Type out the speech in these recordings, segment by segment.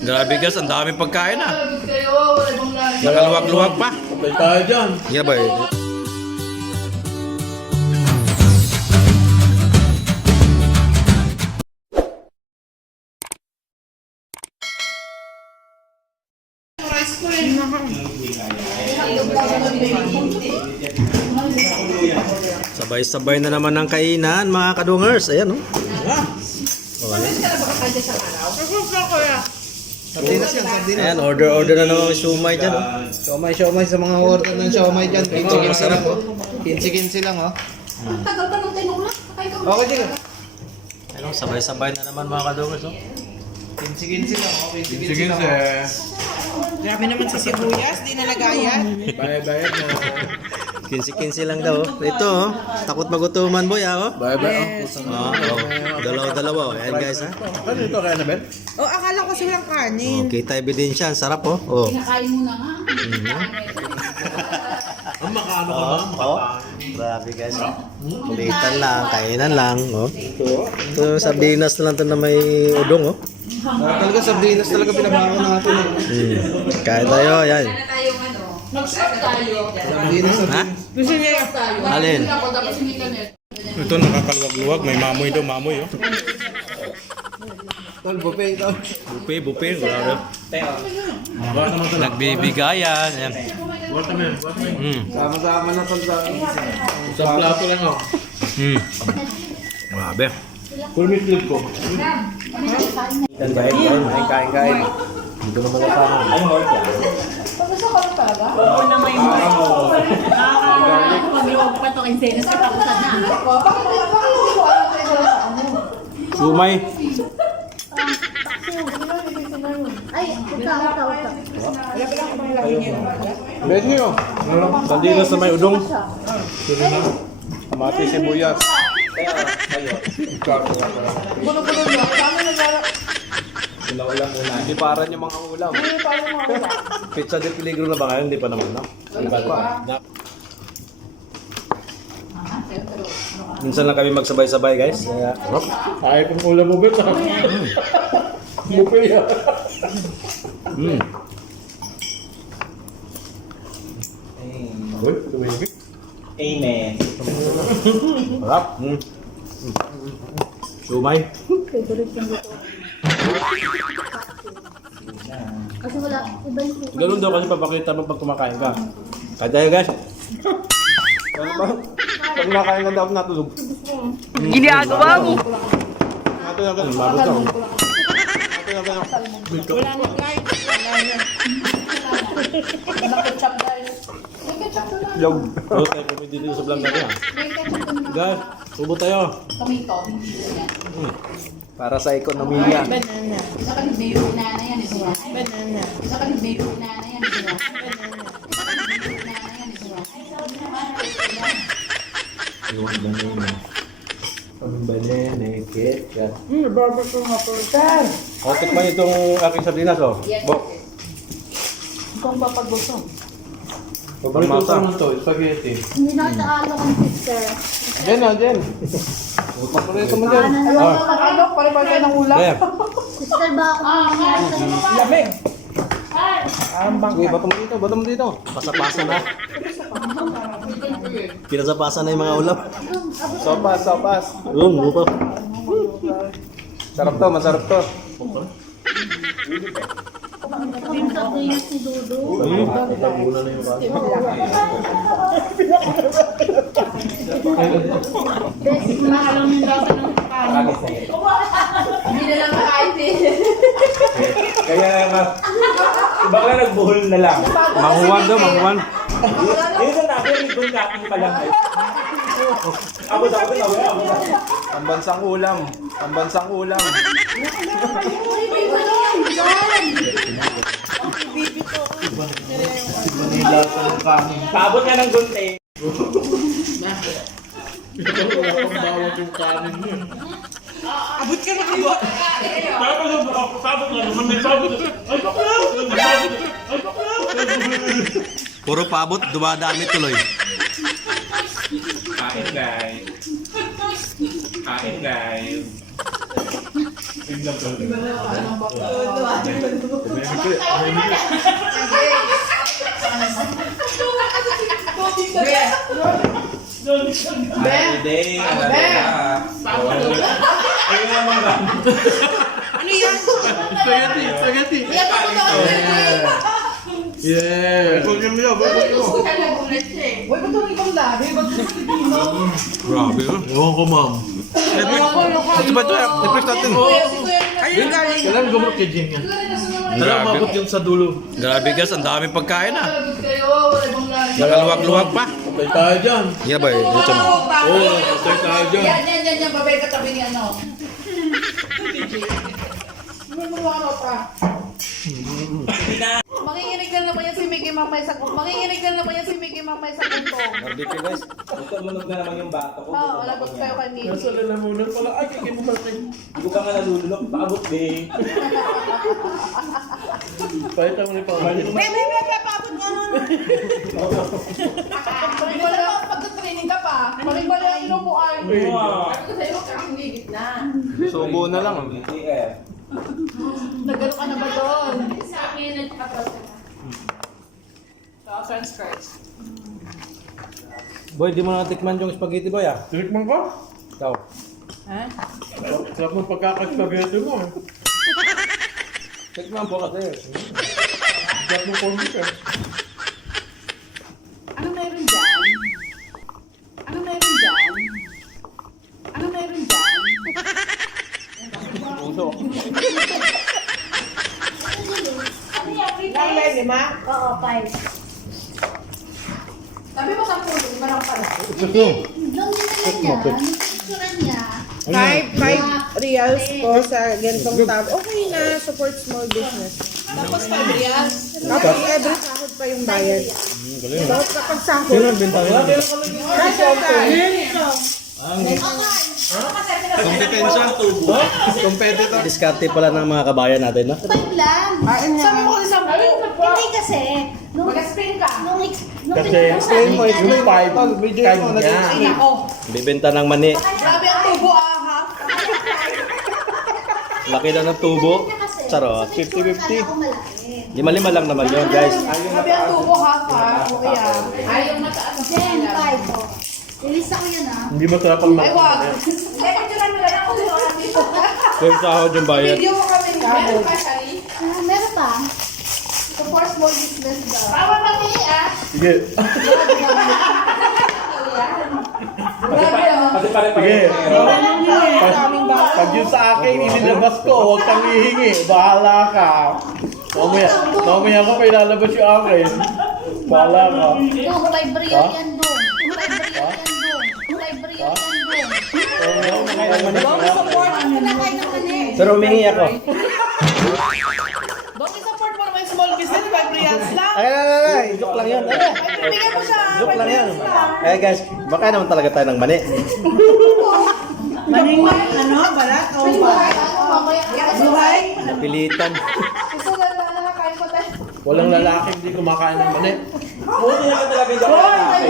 Grabe guys, ang dami pagkain ah. Nakaluwag-luwag pa. Sabay tayo dyan. Yeah, ba? Sabay-sabay na naman ang kainan mga kadungers. Ayan oh. Sardinas yan, sardinas. Ayan, order na naman ang siomay dyan oh. Siomay sa mga order ng siomay dyan. 15-15 lang oh. 15-15 lang oh. Tagal pa nung tinulak. Okay, sige. Ayan oh, sabay-sabay na naman mga kadungers oh. 15-15 lang oh. 15-15 lang oh. Grabe naman sa sibuyas, di nalagayan. Bayad na. 15-15 lang daw oh. Ito oh, takot magutuman boy ah oh. Bayad. Oh, dalawa-dalawa oh. Ayan guys ha. Ano ito kaya na Ben? Oh, akala ko silang kanin. Okay, tayo ebidensya. Ang sarap oh. Oh. Kinakain mo na nga. Ang makaano ka ba? Oh. Grabe guys. Kulitan lang, kainan lang oh. Ito sardinas na lang ito na may udong oh. Talaga sardinas talaga pinabaho natin eh. Kain tayo, yan. Nag-stop tayo. Sardinas Ha? Gusto niya Tayo. Alin? Ako dapat si Mikanet. Ito nakakaluwag-luwag, may mamoy daw, mamoy oh. Tol, buffet ito. Bupe, grabe. Nagbibigayan. Ayan. Sama-sama na tol sa... Sa plato lang oh. Grabe. Full meat clip ko. Kain. Dito naman na pa. Gusto ko lang talaga. Oo na may pag-iwag pa ito kasi sa katakutan na. Bakit hindi ko alam kayo sa ano? Sumay. Ay, ikaw. Medyo yun. Sardinas na may udong. Mati sibuyas. Ulam muna. Hindi paran yung mga ulam. Pizza de peligro na ba ngayon? Hindi pa naman no? Minsan lang kami magsabay-sabay guys. Kaya, Kahit ang ulam mo ba? Buffet ah. Uy, tumibig. Amen. sarap. Sumay. Kasi wala, iba yung Ganun daw kasi papakita mo pag kumakain ka. Kain tayo guys. Pag nakain ka daw natulog. Ginagawa mo. Natulog ka. Mabot ako. Wala na guys. ketchup dahil. May ketchup na lang. Log. Ito tayo kami dito sa vlog natin. May ketchup na lang. Guys, subo tayo. Tomato, hindi yan. Para sa ekonomiya. Banana. Isa ka nagbiyo na yan. Banana. Isa ka nagbiyo na yan. Iwan ba na yun? Pambanene, ketchup. Barber ko nga po. Sir. O, tikman itong aking sardinas oh. Yes. Bo. Ikaw ba pag-gusto? Paborito sa mo to, spaghetti. Hindi na taalo kong sister. Diyan. Paborito mo dyan. Ano? Pare-pare ng ulam. Kaya, Sister ba ako? Lamig. Sige, bato mo dito. pasa-pasa na. Pinasapasa na yung mga ulam. Sopas. Lupa. Sarap to, masarap to. Pinta ko yung si Dodo. Mahalang yung lasa ng kanin. Hindi na lang kahit eh. Kaya baka nagbuhol na lang. Mahuwan daw, mahuwan. Yun na natin, ibang kaking pa lang. Ako. Pambansang ulam. Paabot nga ng gunte. Abot ka na abot. Sabot nga naman, may sabot. Ay, bakla! Puro paabot, dumadami tuloy. Kain guys. Today, ano na? Ayun naman ba? Ano yan? Spaghetti, spaghetti. Yeah. Volume niya, volume mo. Uy, ba't yung ibang labi? Ba't yung Pilipino? Grabe. Ewan ko, ma'am. Ito ba ito? I-press natin. Ayun galing. Kailan gumulok kay Jim yan? Kailan mabot yung sa dulo? Grabe guys, ang daming pagkain ah. Lagot kayo, wala ibang labi. Nakaluwag-luwag pa. Patay tayo dyan. Yan ba eh? Dito mo. Oo, patay tayo dyan. Yan, babay ka tabi ni ano. Ano pa? Manginginig na naman yan si Mickey mamay sa punto. Manginginig na naman yan si Mickey mamay sa punto. Barbecue guys. Tumunog na naman yung bato ko. Oo, lagot kayo kay Mickey. Nasa lalamunan pala. Ay, kikip mo pala. Hindi ko pa nga nalulunok. Paabot din. Pakita mo ni Paul. Paabot nga nun. Wala pagka-training ka pa. Maring-bali ang ilong mo ay. Wow. Sabi ko sa'yo, huwag kang higit na. Subo na lang. Nagano ka na ba doon? Sa akin, nagkapal ka na. French fries. Boy, di mo natikman yung spaghetti boy ah. Tinikman ko? Ikaw. Ha? Sarap mo pagkakaspaghetti mo. Tikman po kasi. Sarap mo pomik eh. Ano meron dyan? Ano meron dyan? Ano meron dyan? Ilan, 5? Oo, 5. Sabi mo 10, lima lang pala. Hindi, doon din niya. Picturean niya. 5 reals po sa ganitong tab. Okay na, support small business. Tapos 5 reals. Tapos every sahod pa yung bayad. So kapag sahod, Sino ang benta nila? Kompetensya. Competitor. Diskarte pala ng mga kabayan natin no? 5 lang. Sabi mo kasi 10. Hindi kasi, nung Mag-explain ka. Explain mo yung 5 kanya. Ay, nako. Bibenta ng mani. Grabe ang tubo ha. Laki na ng tubo. Charot. 50-50. 5-5 lang naman yun guys. Grabe ang tubo ha. Kaya. Ay, yung mataas na Then, pala. 5 po. Ilista ko yun ah. Hindi masarap ang Ay, wag. Lecturean mo na lang kung sino kami. Kung sahod yung bayad. Video mo kami. Meron pa, Shari. Meron pa. Support small business daw. Bawal kami Sige. Grabe ah. Kasi pare-pare. Sige. daming bahay. Pag yun sa akin, inilabas ko, huwag kang hihingi. Bahala ka. Mamaya ko pa ilalabas yung akin. Bahala ka. Doon, 5 real yan doon. 5 real yan doon. 5 real yan doon. Support. Kinakain naman eh. Pero humingi ako. Dong, support mo naman yung small business. 5 reals lang. Ay, joke lang yan. Ay, bigyan mo siya. Joke lang yan. Eh guys, baka naman talaga tayo ng mani. Maning ano, balat o Buhay. Ano, mamaya. buhay? Napilitan. Gusto na nakakain ko tayo. Walang lalaki hindi kumakain ng mani. Buti na talaga hindi ako lalaki.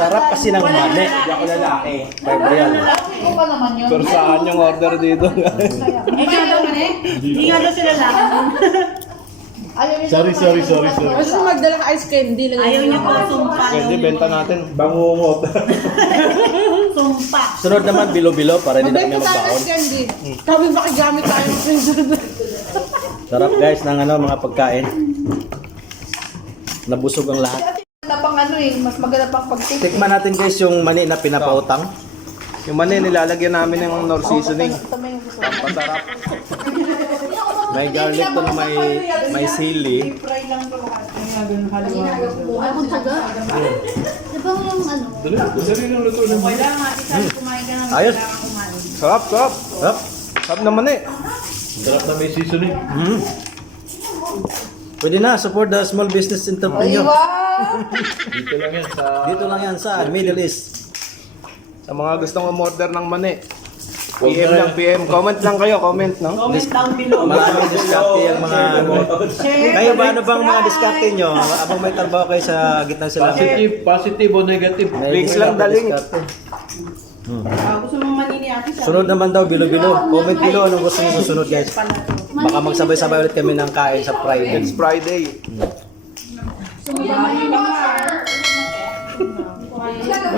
Sarap kasi ng mani. Hindi ako lalaki. 5 real. Laki ko pa naman yun. Pero saan yung order dito? Eh, nga daw man eh. Hindi nga daw sila lang. Ayaw niya Sorry, sa- sorry, sorry, sorry. Gusto magdala ka ice candy lang. Ayaw niya po sumpa. Pwede benta natin. Bangungot. Sumpa. Sunod naman, bilo-bilo para hindi na kami Mabenta tayo magbaon. ice candy. Kami makigamit tayo ng freezer. Sarap guys ng ano, mga pagkain. Nabusog ang lahat. Maganda pang ano eh. Mas maganda pang pag-tip. Tikman natin guys yung mani na pinapautang. Yung mani, nilalagyan namin ng Nor seasoning. Tama yung gusto. Pampasarap. May garlic to na may sili. Fry lang to. Ay, kung taga. Diba walang ano? Dali ng luto ng mani. Ayos. Sarap, sarap. Sarap. Sarap naman eh. Sarap na may seasoning. Pwede na, support the small business entrepreneur. Wow! Dito lang yan sa Dito lang yan sa Middle East. mga gustong umorder ng mani. PM lang, PM. Comment lang kayo, comment, no? Maraming diskarte yung mga ano. Kayo ba ano bang mga diskarte nyo? Abang may trabaho kayo sa gitna sila. Positive o negative. May Links lang, daling. diskarte. Gusto mong manini ate sa Sunod naman daw, bilo-bilo. Comment below anong gusto niyo susunod, guys. Baka magsabay-sabay ulit kami ng kain sa Friday. Next Friday.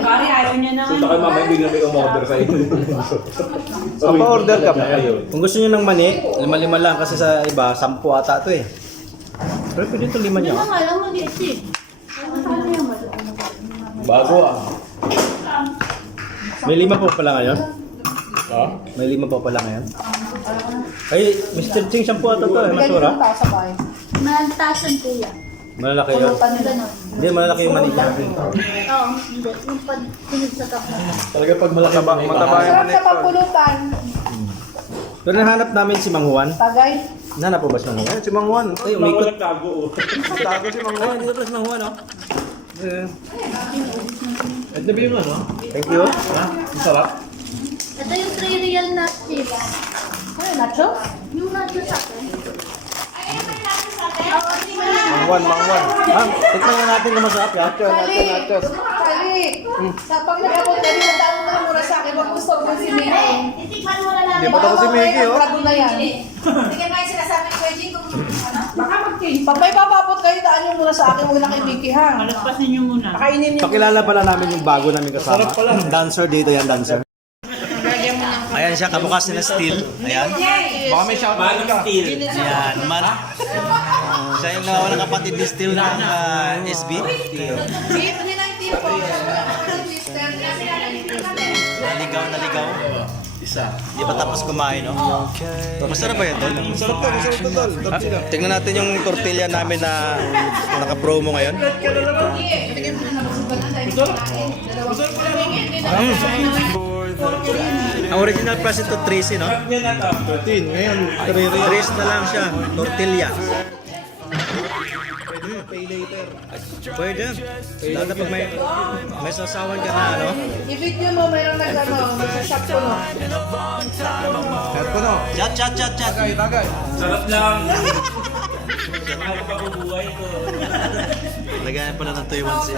Bari, ayaw niya na. Punta kayo mamaya bigla may umorder sa inyo. Pa-order ka ba? Kung gusto niyo ng mani, 5 lang kasi sa iba, 10 ata ito eh. Pero pwede ito 5 niya. Ano nga lang maliit eh. Bago ah. May 5 pa pala ngayon. Ha? May 5 pa pala ngayon. Ay, Mr. Ching, 10 ata ito eh, masura. Maltasan ko yan. Malalaki yun. Ganon. Hindi, malalaki yung mani niya. Oo, hindi. Yung pag-tunog sa kapwa. Talaga pag malaki ba? Sarap sa papulutan. Pero nahanap namin si Mang Juan. Tagay. Nahanap po ba si Mang Juan? Si Mang Juan. Ay, umikot. Tago. Tago si Mang Ay, Juan. dito pala si Mang Juan, oh. At nabi yung ano? Thank you. Ha? Ang sarap. Ito yung 3 real nut chips. Ano, nacho? Yung nachos sa akin. Mang Juan, Mang Juan. Ah, tikman na natin kung masarap yan. Kali! Sa pag nag-abot ka, dinadaan mo na mura sa akin. Wag gusto ko si Miki. Itikman mo na natin. Hindi pa tapos si Mickey, oh. Trago na yan. Tingnan mo yung sinasabi ni Kuya Jing kung ano. Baka mag-change. Pag may papapot kayo, daan nyo muna sa akin. Huwag na kay Miki, ha? Alagpasin niyo muna. Pakainin nyo. Pakilala pala namin yung bago namin kasama. Sarap pala. Dancer dito yan, dancer. Ayan siya, kabukas nila Steel. Ayan. Baka may shoutout Manong ka. steel. Ayan, man. Siya yung nawawalang kapatid ni Steel ng SB. Beef nila yung tipo. Naligaw. Isa. Hindi pa tapos kumain, no? Masarap ba yan, Tol? Masarap to, Tol. Tingnan natin yung tortilla namin na naka-promo ngayon. Ang original price ito, 13, no? 13. Ngayon, 3 na lang siya, tortilla. pay later. Pwede. Lalo na pag may sasawan ka na, ano? I-video mo, mayroong nag-ano, magsashop ko, no? Kahit ko no. Chat. Tagay. Sarap lang. Sarap pa bubuhay ko. Lagayan pala ng tuyo once.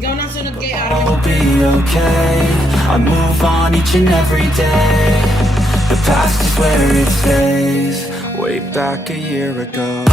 Ikaw nang sunod kay I'll be okay. I move on each and every day. The past is where it stays. Way back a year ago.